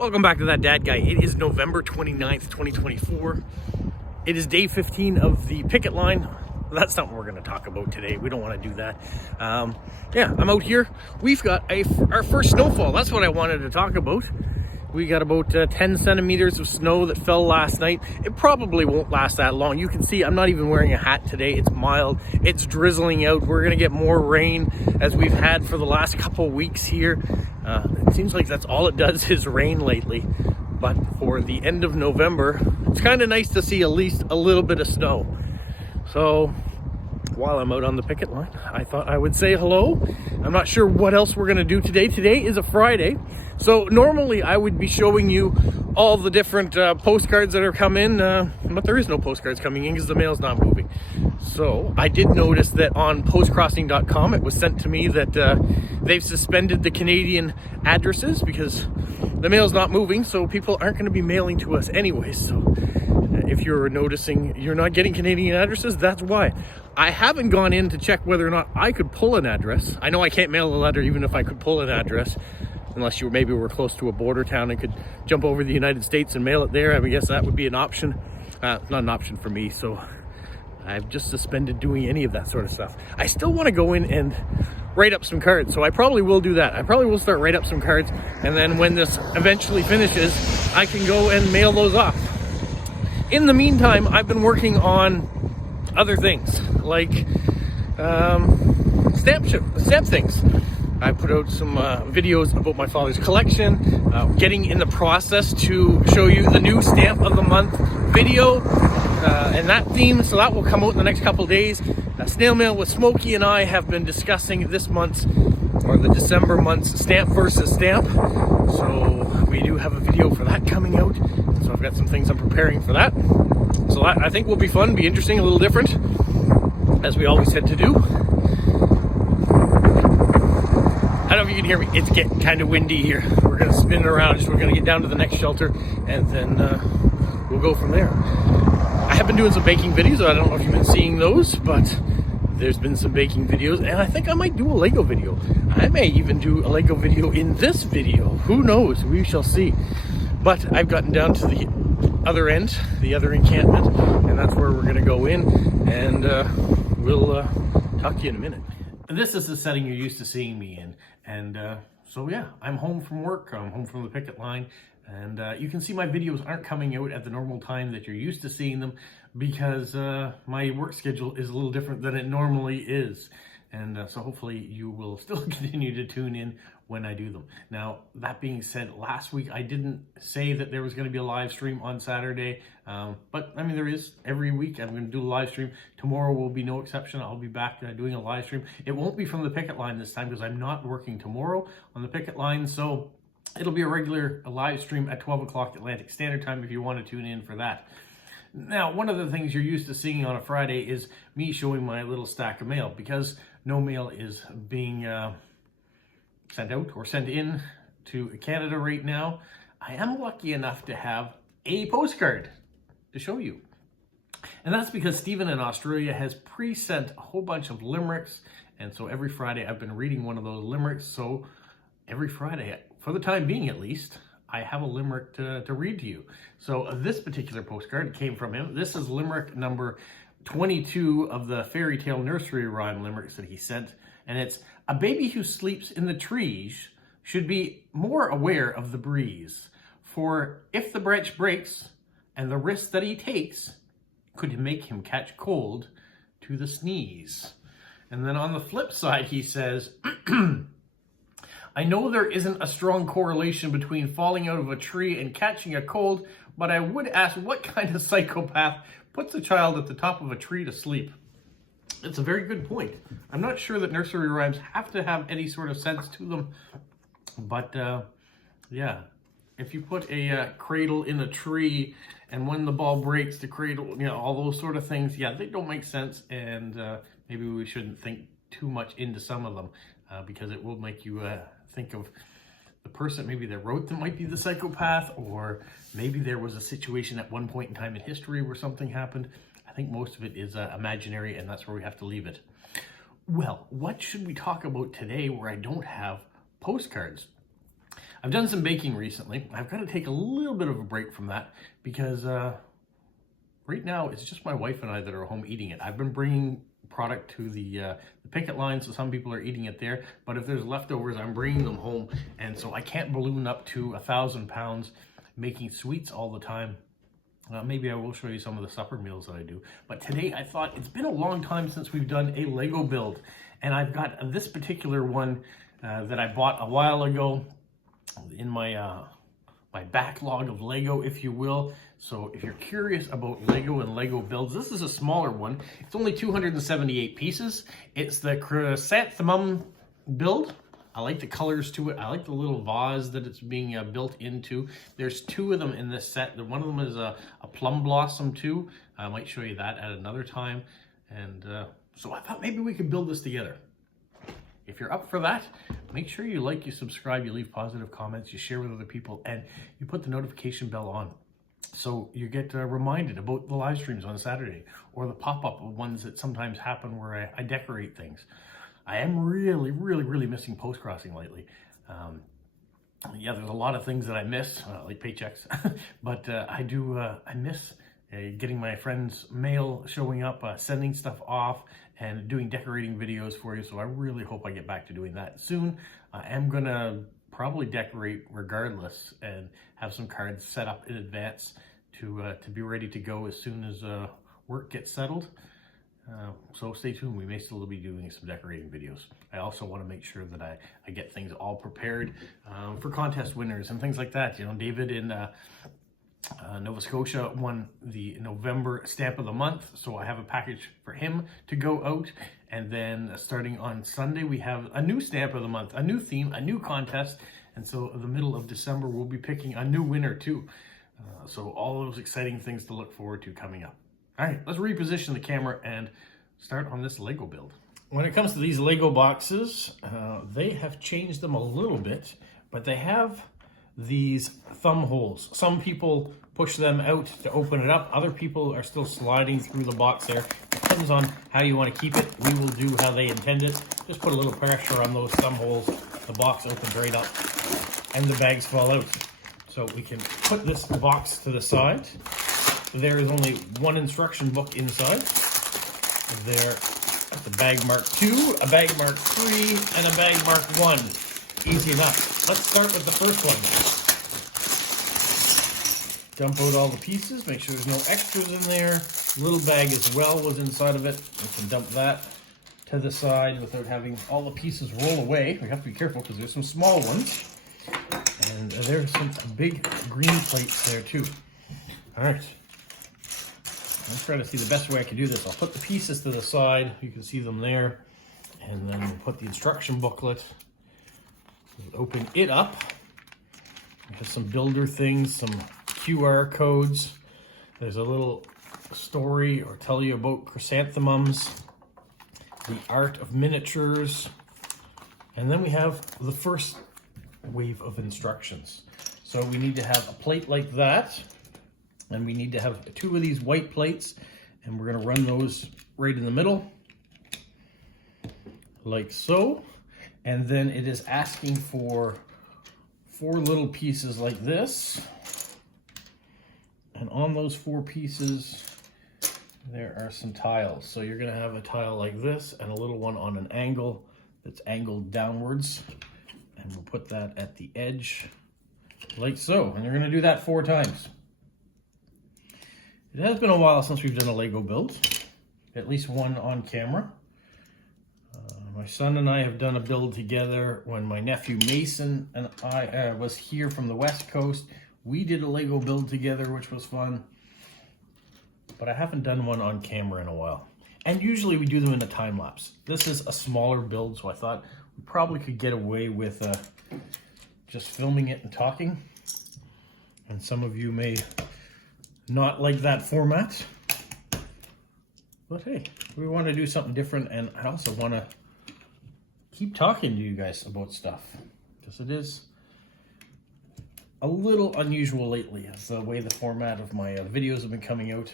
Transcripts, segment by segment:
Welcome back to That Dad Guy. It is November 29th, 2024. It is day 15 of the picket line. That's something we're going to talk about today. We don't want to do that. Yeah, I'm out here. We've got our first snowfall. That's what I wanted to talk about. We got about 10 centimeters of snow that fell last night. It probably won't last that long. You can see I'm not even wearing a hat today. It's mild. It's drizzling out. We're going to get more rain as we've had for the last couple weeks here. It seems like that's all it does is rain lately. But for the end of November, it's kind of nice to see at least a little bit of snow. So while I'm out on the picket line, I thought I would say hello. I'm not sure what else we're going to do today. Today is a Friday. So normally I would be showing you all the different postcards that are coming, but there is no postcards coming in because the mail's not moving. So I did notice that on postcrossing.com it was sent to me that they've suspended the Canadian addresses because the mail's not moving, so people aren't going to be mailing to us anyway. So if you're noticing you're not getting Canadian addresses, that's why. I haven't gone in to check whether or not I could pull an address. I know I can't mail a letter even if I could pull an address, unless you maybe were close to a border town and could jump over the United States and mail it there. I guess that would be an option. Not an option for me, so I've just suspended doing any of that sort of stuff. I still want to go in and write up some cards, so I probably will do that. I probably will start write up some cards, and then when this eventually finishes, I can go and mail those off. In the meantime, I've been working on other things, like stamp things. I put out some videos about my father's collection, getting in the process to show you the new Stamp of the Month video and that theme, so that will come out in the next couple days. Snail Mail with Smokey and I have been discussing this month's, or the December month's, stamp versus stamp. So we do have a video for that coming out. So I've got some things I'm preparing for that. So that I think will be fun, be interesting, a little different, as we always tend to do. I don't know if you can hear me. It's getting kind of windy here. We're going to spin around. We're going to get down to the next shelter, and then we'll go from there. I have been doing some baking videos. I don't know if you've been seeing those, but there's been some baking videos, and I think I might do a Lego video. I may even do a Lego video in this video. Who knows? We shall see. But I've gotten down to the other end, the other encampment, and that's where we're going to go in, and we'll talk to you in a minute. This is the setting you're used to seeing me in, and so yeah, I'm home from work. I'm home from the picket line, and you can see my videos aren't coming out at the normal time that you're used to seeing them because my work schedule is a little different than it normally is. And so hopefully you will still continue to tune in when I do them. Now, that being said, last week I didn't say that there was going to be a live stream on Saturday, but I mean, there is every week. I'm going to do a live stream. Tomorrow will be no exception. I'll be back doing a live stream. It won't be from the picket line this time because I'm not working tomorrow on the picket line. So it'll be a regular live stream at 12 o'clock Atlantic Standard Time if you want to tune in for that. Now, one of the things you're used to seeing on a Friday is me showing my little stack of mail, because no mail is being sent out or sent in to Canada right now. I am lucky enough to have a postcard to show you. And that's because Stephen in Australia has pre-sent a whole bunch of limericks. And so every Friday I've been reading one of those limericks. So every Friday, for the time being at least, I have a limerick to read to you. So this particular postcard came from him. This is limerick number 22 of the fairy tale nursery rhyme limericks that he sent. And it's: a baby who sleeps in the trees should be more aware of the breeze. For if the branch breaks, and the risk that he takes could make him catch cold to the sneeze. And then on the flip side, he says, I know there isn't a strong correlation between falling out of a tree and catching a cold, but I would ask what kind of psychopath puts a child at the top of a tree to sleep. It's a very good point. I'm not sure that nursery rhymes have to have any sort of sense to them, but yeah, if you put a cradle in a tree and when the ball breaks, the cradle, you know, all those sort of things, yeah, they don't make sense, and maybe we shouldn't think too much into some of them because it will make you think of the person maybe that wrote them might be the psychopath, or maybe there was a situation at one point in time in history where something happened. I think most of it is imaginary, and that's where we have to leave it. Well, what should we talk about today where I don't have postcards? I've done some baking recently. I've got to take a little bit of a break from that because right now it's just my wife and I that are home eating it. I've been bringing product to the Picket line, so some people are eating it there, but if there's leftovers, I'm bringing them home, and so I can't balloon up to 1,000 pounds making sweets all the time. Maybe I will show you some of the supper meals that I do. But today I thought it's been a long time since we've done a Lego build. And I've got this particular one that I bought a while ago in my my backlog of Lego, if you will. So if you're curious about Lego and Lego builds, this is a smaller one. It's only 278 pieces. It's the chrysanthemum build. I like the colors to it. I like the little vase that it's being built into. There's two of them in this set. One of them is a plum blossom too. I might show you that at another time. And so I thought maybe we could build this together. If you're up for that, make sure you like, you subscribe, you leave positive comments, you share with other people, and you put the notification bell on. So you get reminded about the live streams on Saturday or the pop-up ones that sometimes happen where I decorate things. I am really missing post-crossing lately. Yeah, there's a lot of things that I miss, like paychecks, but I miss getting my friends' mail, showing up, sending stuff off, and doing decorating videos for you. So I really hope I get back to doing that soon. I am gonna probably decorate regardless and have some cards set up in advance to be ready to go as soon as work gets settled. So stay tuned, we may still be doing some decorating videos. I also want to make sure that I get things all prepared for contest winners and things like that. You know, David in Nova Scotia won the November Stamp of the Month, so I have a package for him to go out. And then starting on Sunday, we have a new Stamp of the Month, a new theme, a new contest. And so the middle of December, we'll be picking a new winner too. So all those exciting things to look forward to coming up. All right, let's reposition the camera and start on this Lego build. When it comes to these Lego boxes, they have changed them a little bit, but they have these thumb holes. Some people push them out to open it up. Other people are still sliding through the box there. Depends on how you want to keep it. We will do how they intend it. Just put a little pressure on those thumb holes. The box opens right up and the bags fall out. So we can put this box to the side. There is only one instruction book inside. There, the bag mark 2, a bag mark 3, and a bag mark 1. Easy enough. Let's start with the first one. Dump out all the pieces, make sure there's no extras in there. Little bag as well was inside of it. We can dump that to the side without having all the pieces roll away. We have to be careful because there's some small ones. And there's some big green plates there too. All right. I'm trying to see the best way I can do this. I'll put the pieces to the side. You can see them there. And then we'll put the instruction booklet. Open it up. We have some builder things, some QR codes. There's a little story or tell you about chrysanthemums, the art of miniatures. And then we have the first wave of instructions. So we need to have a plate like that. And we need to have 2 of these white plates, and we're going to run those right in the middle, like so. And then it is asking for 4 little pieces like this. And on those 4 pieces, there are some tiles. So you're going to have a tile like this and a little one on an angle that's angled downwards. And we'll put that at the edge, like so. And you're going to do that 4 times. It has been a while since we've done a Lego build, at least one on camera. My son and I have done a build together when my nephew Mason and I was here from the West Coast. We did a Lego build together, which was fun, but I haven't done one on camera in a while. And usually we do them in a time lapse. This is a smaller build, so I thought we probably could get away with just filming it and talking. And some of you may not like that format, but hey, we want to do something different, and I also want to keep talking to you guys about stuff because it is a little unusual lately. It's the way the format of my videos have been coming out.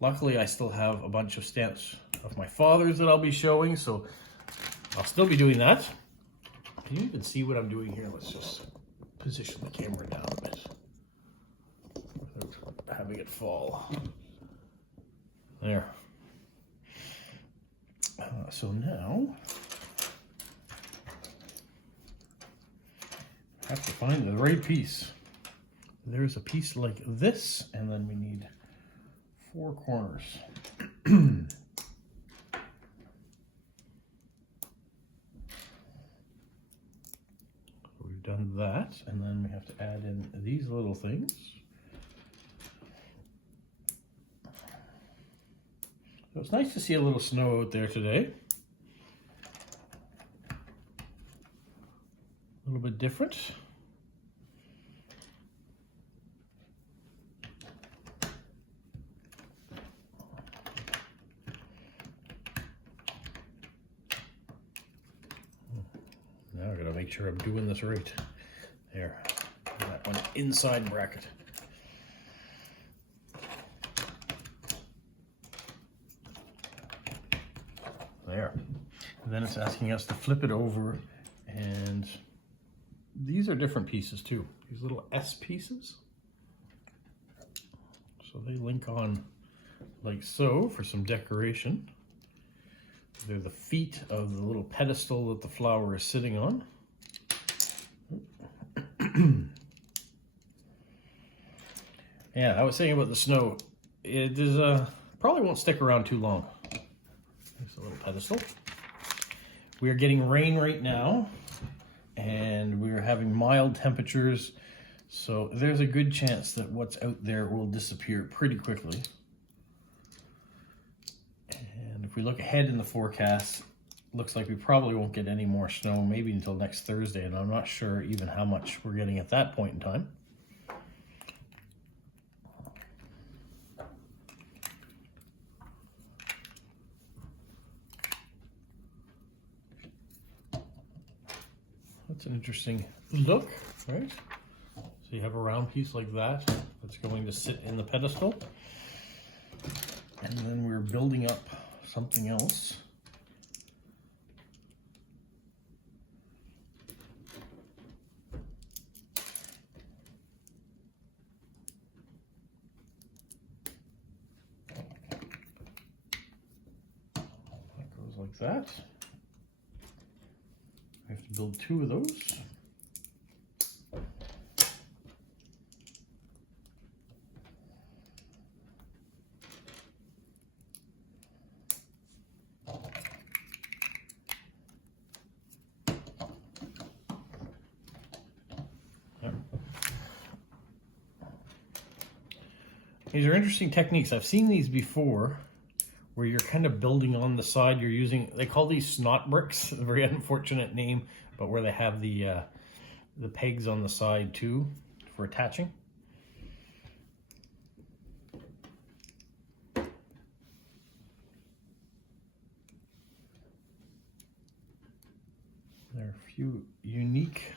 Luckily, I still have a bunch of stamps of my father's that I'll be showing, so I'll still be doing that. Can you even see what I'm doing here? Let's just position the camera down a bit without having it fall. There. So now I have to find the right piece. There's a piece like this, and then we need 4 corners. We've done that, and then we have to add in these little things. So it's nice to see a little snow out there today. A little bit different. Now I gotta make sure I'm doing this right. There, that one inside bracket. There. And then it's asking us to flip it over, and these are different pieces too. These little S pieces. So they link on like so for some decoration. They're the feet of the little pedestal that the flower is sitting on. Yeah, I was saying about the snow. It is probably won't stick around too long. There's a little pedestal. We are getting rain right now, and we are having mild temperatures, so there's a good chance that what's out there will disappear pretty quickly. And if we look ahead in the forecast, looks like we probably won't get any more snow, maybe until next Thursday, and I'm not sure even how much we're getting at that point in time. That's an interesting look, right? So you have a round piece like that that's going to sit in the pedestal. And then we're building up something else. That goes like that. We have to build 2 of those. These are interesting techniques. I've seen these before, where you're kind of building on the side. You're using, they call these snot bricks, a very unfortunate name, but where they have the pegs on the side too for attaching. There are a few unique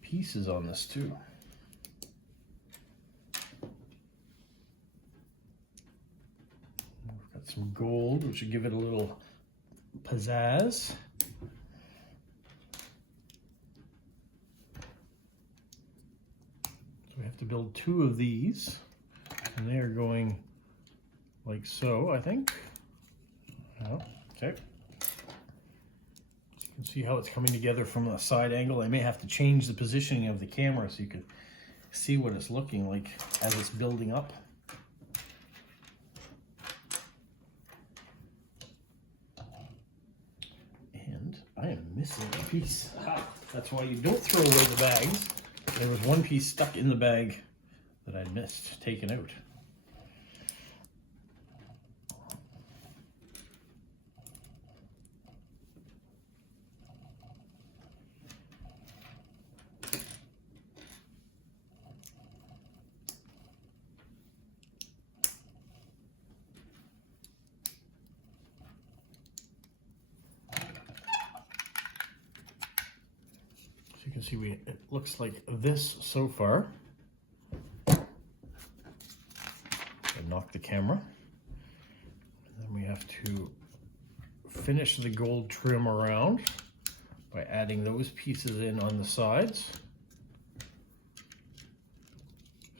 pieces on this too. Some gold, which should give it a little pizzazz. So we have to build 2 of these, and they are going like so, I think. Oh, okay. So you can see how it's coming together from a side angle. I may have to change the positioning of the camera so you can see what it's looking like as it's building up. I am missing a piece. Aha. That's why you don't throw away the bags. There was one piece stuck in the bag that I missed taking out. You can see it looks like this so far. I knocked the camera. And then we have to finish the gold trim around by adding those pieces in on the sides.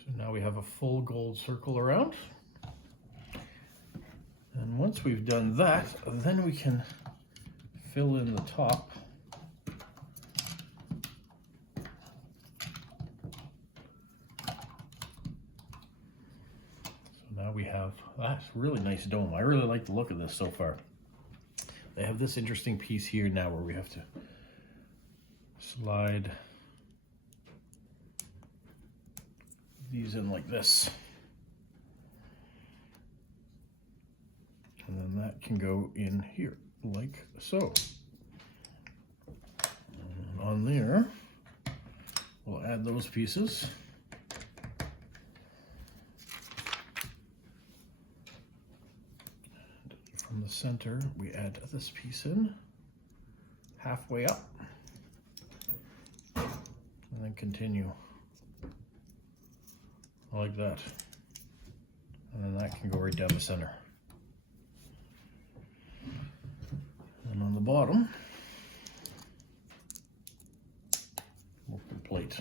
So now we have a full gold circle around. And once we've done that, then we can fill in the top. So now we have that really nice dome. I really like the look of this so far. They have this interesting piece here now where we have to slide these in like this. And then that can go in here like so. And on there, we'll add those pieces. And from the center, we add this piece in halfway up. And then continue like that. And then that can go right down the center. And on the bottom, we'll plate.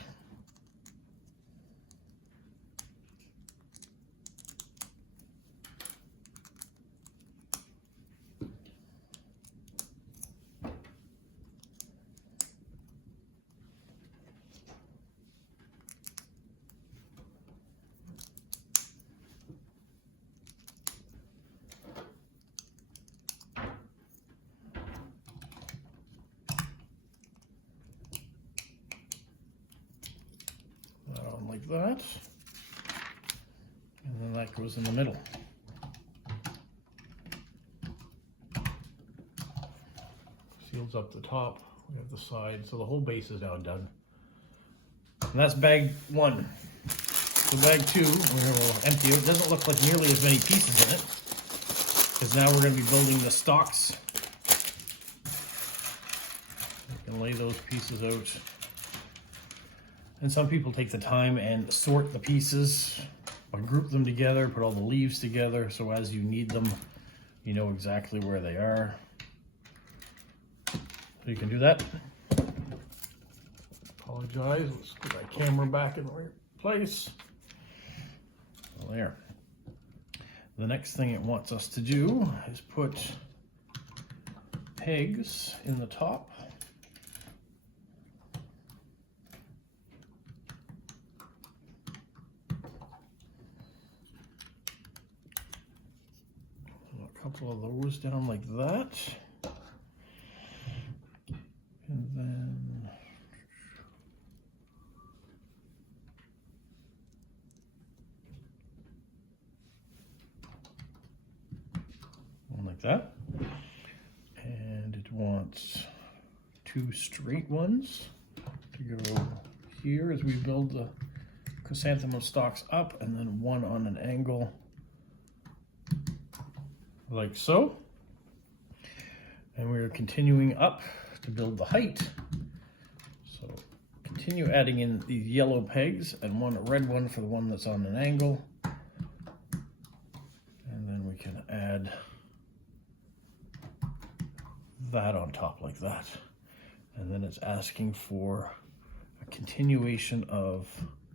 Like that, and then that goes in the middle. Seals up the top, we have the side, so the whole base is now done. And that's bag one. So bag two, we'll empty it. It doesn't look like nearly as many pieces in it, because now we're going to be building the stocks. We can lay those pieces out. And some people take the time and sort the pieces, or group them together, put all the leaves together, so as you need them, you know exactly where they are. So you can do that. Apologize, let's put that camera back in the right place. Well, there. The next thing it wants us to do is put pegs in the top. Couple of those down like that, and then one like that, and it wants two straight ones to go here as we build the chrysanthemum stalks up, and then one on an angle like so. And we're continuing up to build the height. So continue adding in these yellow pegs and one red one for the one that's on an angle. And then we can add that on top like that. And then it's asking for a continuation of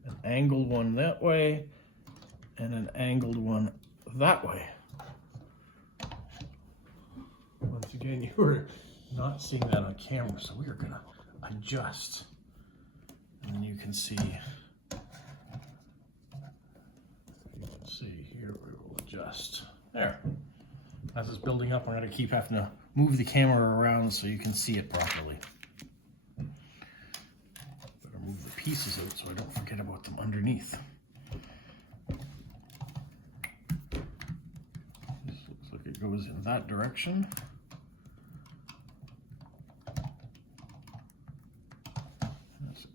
an angled one that way and an angled one that way. Once again, you were not seeing that on camera, so we are going to adjust. And then you can see, here we will adjust. There. As it's building up, we're going to keep having to move the camera around so you can see it properly. Better move the pieces out so I don't forget about them underneath. This looks like it goes in that direction.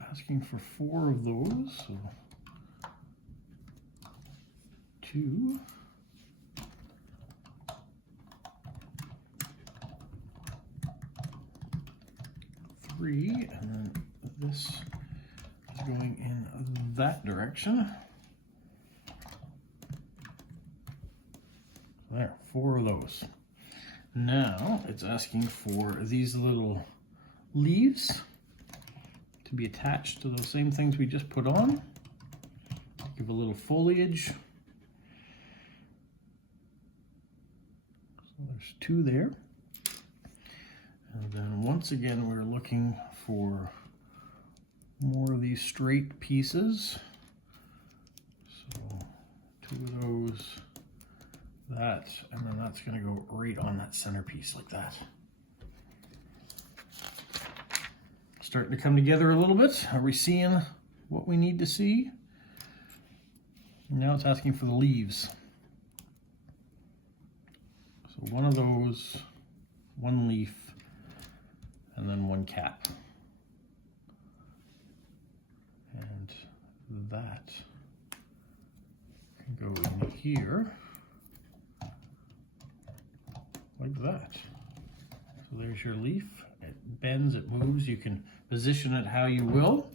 Asking for 4 of those, so 2, 3, and then this is going in that direction. There, 4 of those. Now it's asking for these little leaves to be attached to those same things we just put on. give a little foliage. So there's 2 there. And then once again, we're looking for more of these straight pieces. So 2 of those, that, and then that's going to go right on that centerpiece like that. Starting to come together a little bit. Are we seeing what we need to see? Now it's asking for the leaves. So 1 of those, 1 leaf, and then 1 cap. And that can go in here like that. So there's your leaf. It bends, it moves. You can position it how you will.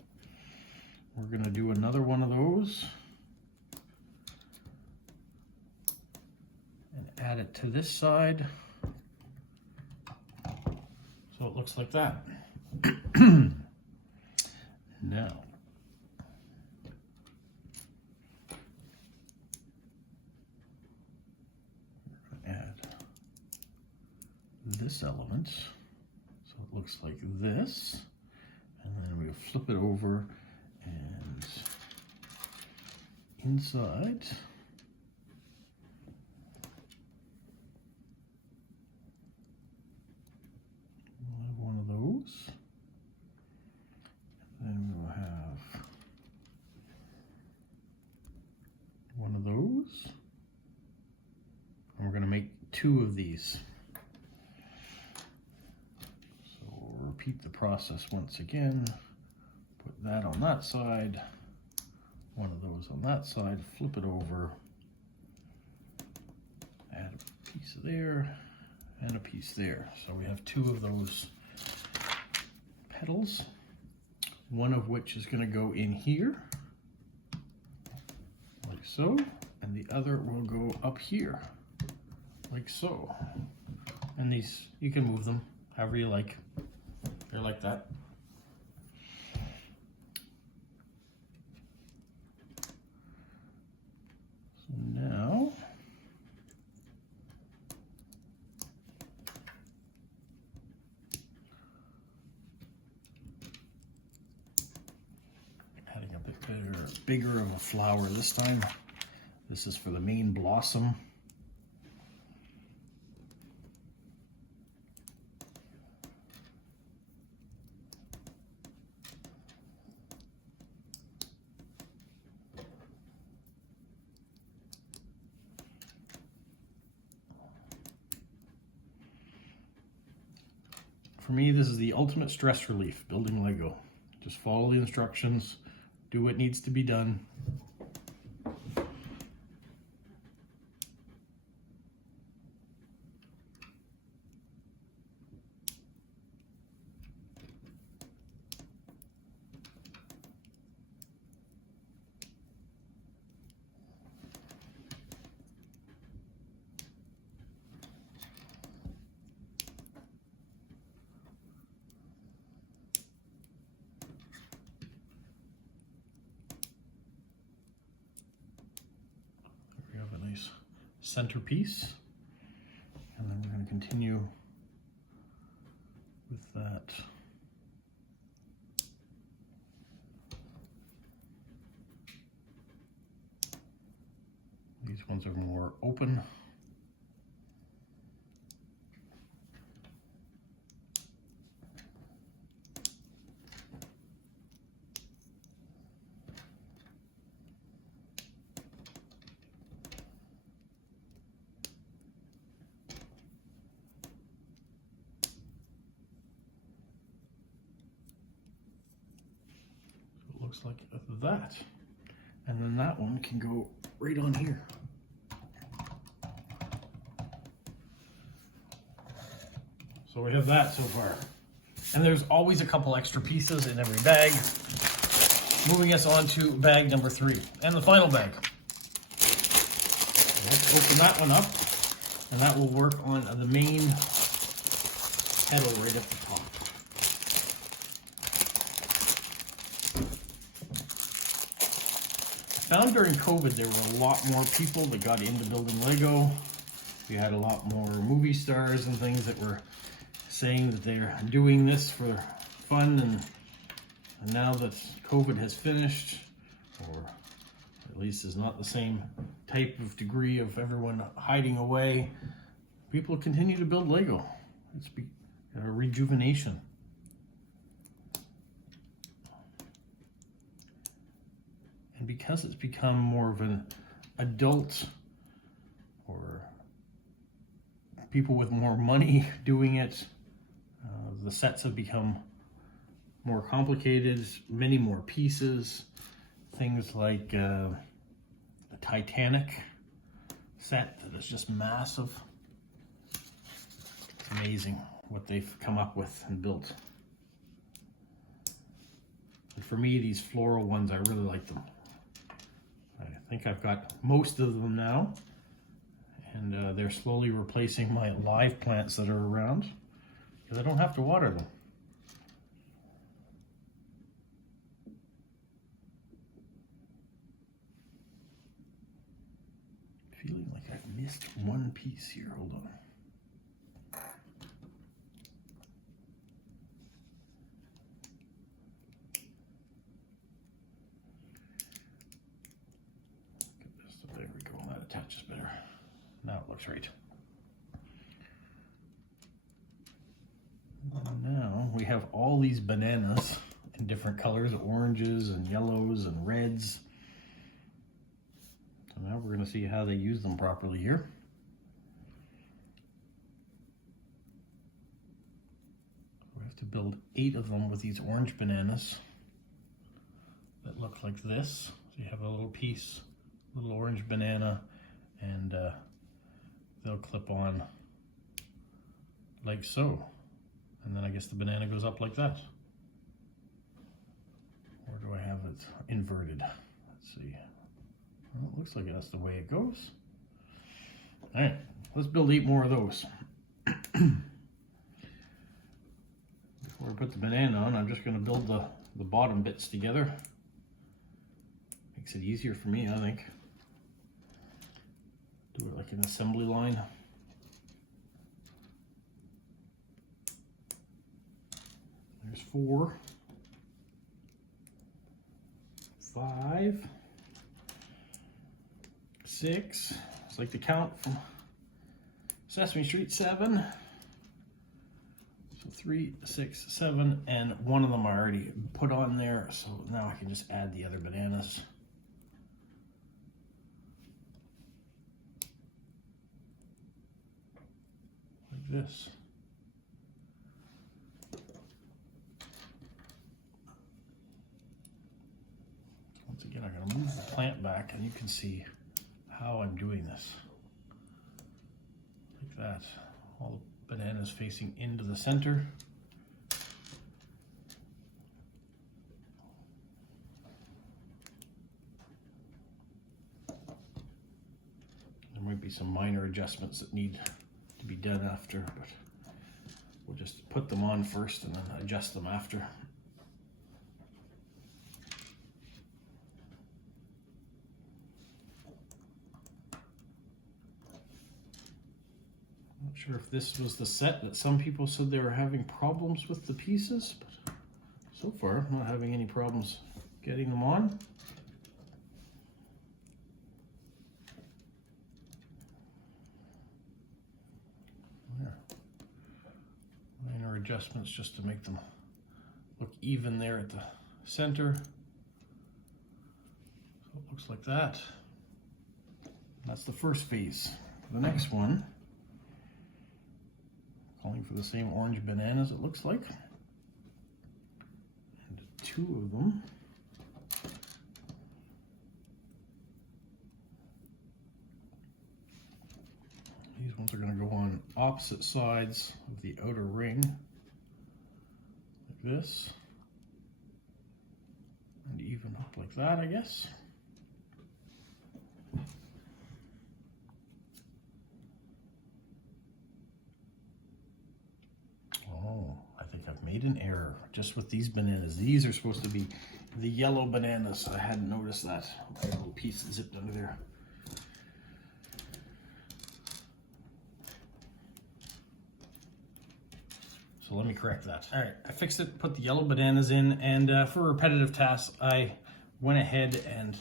We're going to do another one of those and add it to this side so it looks like that. Now, we're going to add this element so it looks like this, and then we flip it over and inside we'll have one of those, and then we'll have one of those, and we're going to make 2 of these. So we'll repeat the process once again. Put that on that side, 1 of those on that side, flip it over, add a piece there and a piece there. So we have 2 of those petals, 1 of which is going to go in here, like so, and the other will go up here, like so. And these, you can move them however you like. They're like that. Now, adding a bit bigger of a flower this time. This is for the main blossom. For me, this is the ultimate stress relief, building Lego. Just follow the instructions, do what needs to be done. Centerpiece, and then we're going to continue with that. These ones are more open. Looks like that, and then that one can go right on here. So we have that so far, and there's always a couple extra pieces in every bag. Moving us on to bag number 3 and the final bag. Let's open that one up, and that will work on the main petal right at the top. found during COVID there were a lot more people that got into building Lego. We had a lot more movie stars and things that were saying that they're doing this for fun, and now that COVID has finished, or at least is not the same type of degree of everyone hiding away, people continue to build Lego. It's a rejuvenation. And because it's become more of an adult, or people with more money doing it, the sets have become more complicated, many more pieces. Things like the Titanic set that is just massive. It's amazing what they've come up with and built. And for me, these floral ones, I really like them. I think I've got most of them now, and they're slowly replacing my live plants that are around because I don't have to water them. Feeling like I've missed one piece here. Hold on. There we go. That attaches better. Now it looks right. And now we have all these bananas in different colors, oranges and yellows and reds. So now we're going to see how they use them properly here. We have to build 8 of them with these orange bananas that look like this. So you have a little piece, little orange banana, and they'll clip on like so. And then I guess the banana goes up like that. Or do I have it inverted? Let's see. Well, it looks like that's the way it goes. All right, let's build 8 more of those. Before I put the banana on, I'm just going to build the bottom bits together. Makes it easier for me, I think. Do it like an assembly line. There's 4, 5, 6. It's like the count from Sesame Street. 7. So 3, 6, 7, and one of them I already put on there. So now I can just add the other bananas. Like this. Once again, I'm going to move the plant back and you can see how I'm doing this. Like that. All the bananas facing into the center. There might be some minor adjustments that need to be done after, but we'll just put them on first and then adjust them after. Not sure if this was the set that some people said they were having problems with the pieces, but so far I'm not having any problems getting them on. Minor adjustments just to make them look even there at the center. So it looks like that. That's the first phase. The next one, calling for the same orange bananas, it looks like. And 2 of them. These ones are going to go on opposite sides of the outer ring, like this, and even up like that, I guess. Oh, I think I've made an error just with these bananas. These are supposed to be the yellow bananas. I hadn't noticed that. I got a little piece zipped under there. So let me correct that. All right, I fixed it, put the yellow bananas in, and for repetitive tasks, I went ahead and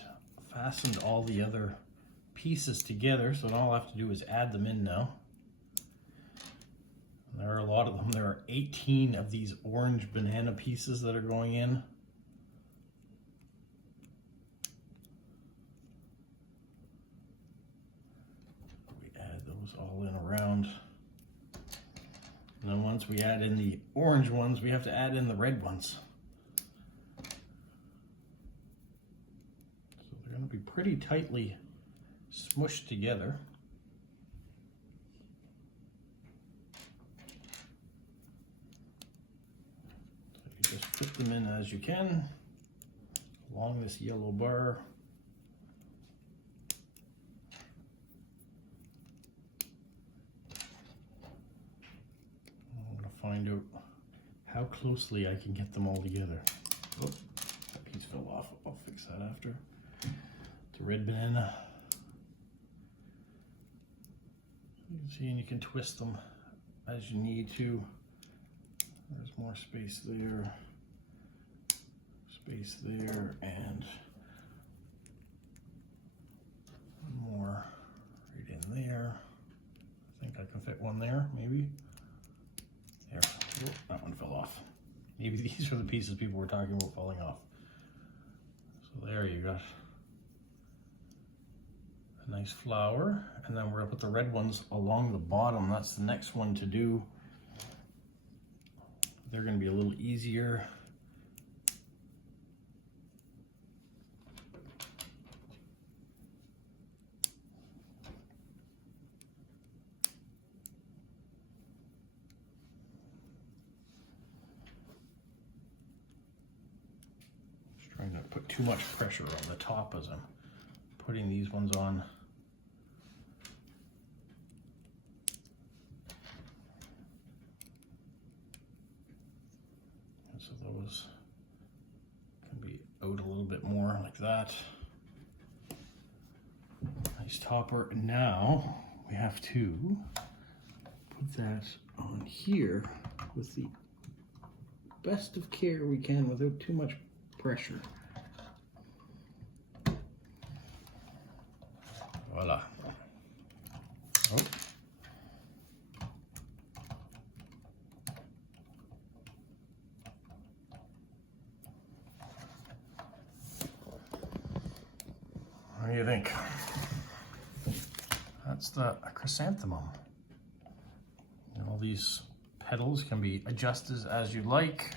fastened all the other pieces together. So all I have to do is add them in now. There are a lot of them. There are 18 of these orange banana pieces that are going in. We add those all in around. And then once we add in the orange ones, we have to add in the red ones. So they're going to be pretty tightly smushed together. So you just put them in as you can along this yellow bar. Find out how closely I can get them all together. Oh, that piece fell off. I'll fix that after. It's a red banana. You can see, and you can twist them as you need to. There's more space there, and more right in there. I think I can fit one there, maybe. There. Oh, that one fell off. Maybe these are the pieces people were talking about falling off. So there you got a nice flower. And then we're going to put the red ones along the bottom. That's the next one to do. They're going to be a little easier. Trying not to put too much pressure on the top as I'm putting these ones on. And so those can be out a little bit more like that. Nice topper. And now we have to put that on here with the best of care we can without too much pressure. Voila. Oh. What do you think? That's the chrysanthemum. And all these petals can be adjusted as you like.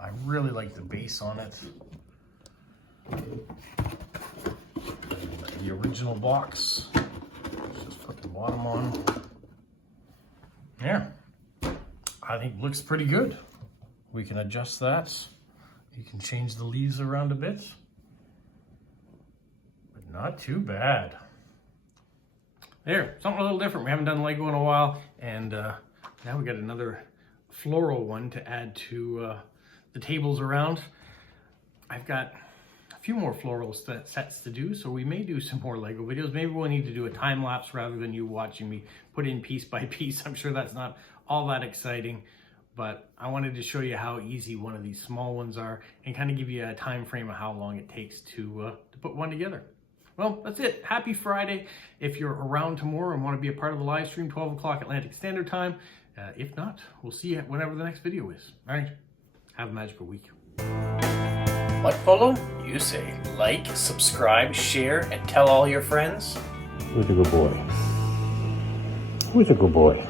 I really like the base on it. The original box. Let's just put the bottom on. Yeah, I think it looks pretty good. We can adjust that. You can change the leaves around a bit, but not too bad. There, something a little different. We haven't done Lego in a while, and now we got another floral one to add to the tables around. I've got a few more floral sets to do, so we may do some more Lego videos. Maybe we'll need to do a time lapse rather than you watching me put in piece by piece. I'm sure that's not all that exciting, but I wanted to show you how easy one of these small ones are and kind of give you a time frame of how long it takes to put one together. Well, that's it. Happy Friday. If you're around tomorrow and want to be a part of the live stream, 12 o'clock Atlantic Standard Time. If not, we'll see you whenever the next video is. All right. Have a magical week. What, Polo? You say like, subscribe, share, and tell all your friends. Who's a good boy? Who's a good boy?